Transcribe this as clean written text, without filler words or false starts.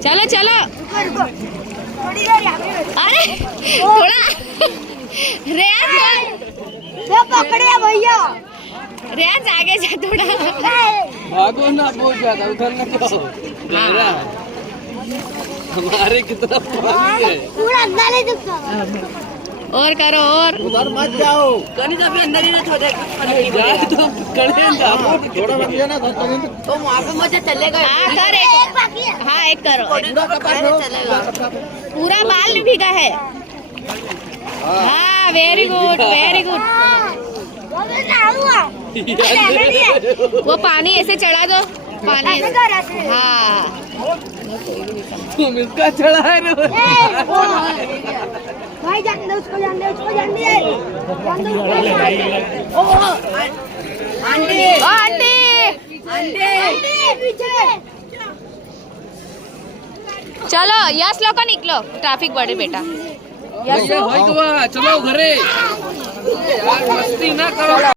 चलो चलो अरे थोड़ा पकड़े भैया रेंज आगे जा थोड़ा भागो ना बहुत ज्यादा उधर ना जाओ गहरा हमारे कितना पानी है पूरा अंदर ले चुका और करो और उधर मत जाओ कनी तो अभी अंदर ही ना छोड़े जाए तो कड़े जाओ थोड़ा मत जाना तो वहाँ पे मुझे चलेगा हाँ कर एक बाकी है हाँ एक करो चलेगा पूरा बाल भी भीगा है हाँ वेरी गुड वेरी गुड वो पानी ऐसे चढ़ा दो पानी हाँ तुम इसका चढ़ा है ना भाई जान दे उसको जान दे उसको जान दे आंटी आंटी आंटी पीछे चलो यस लोग निकलो ट्रैफिक बढ़े बेटा भाई चलो घरे यार मस्ती ना करो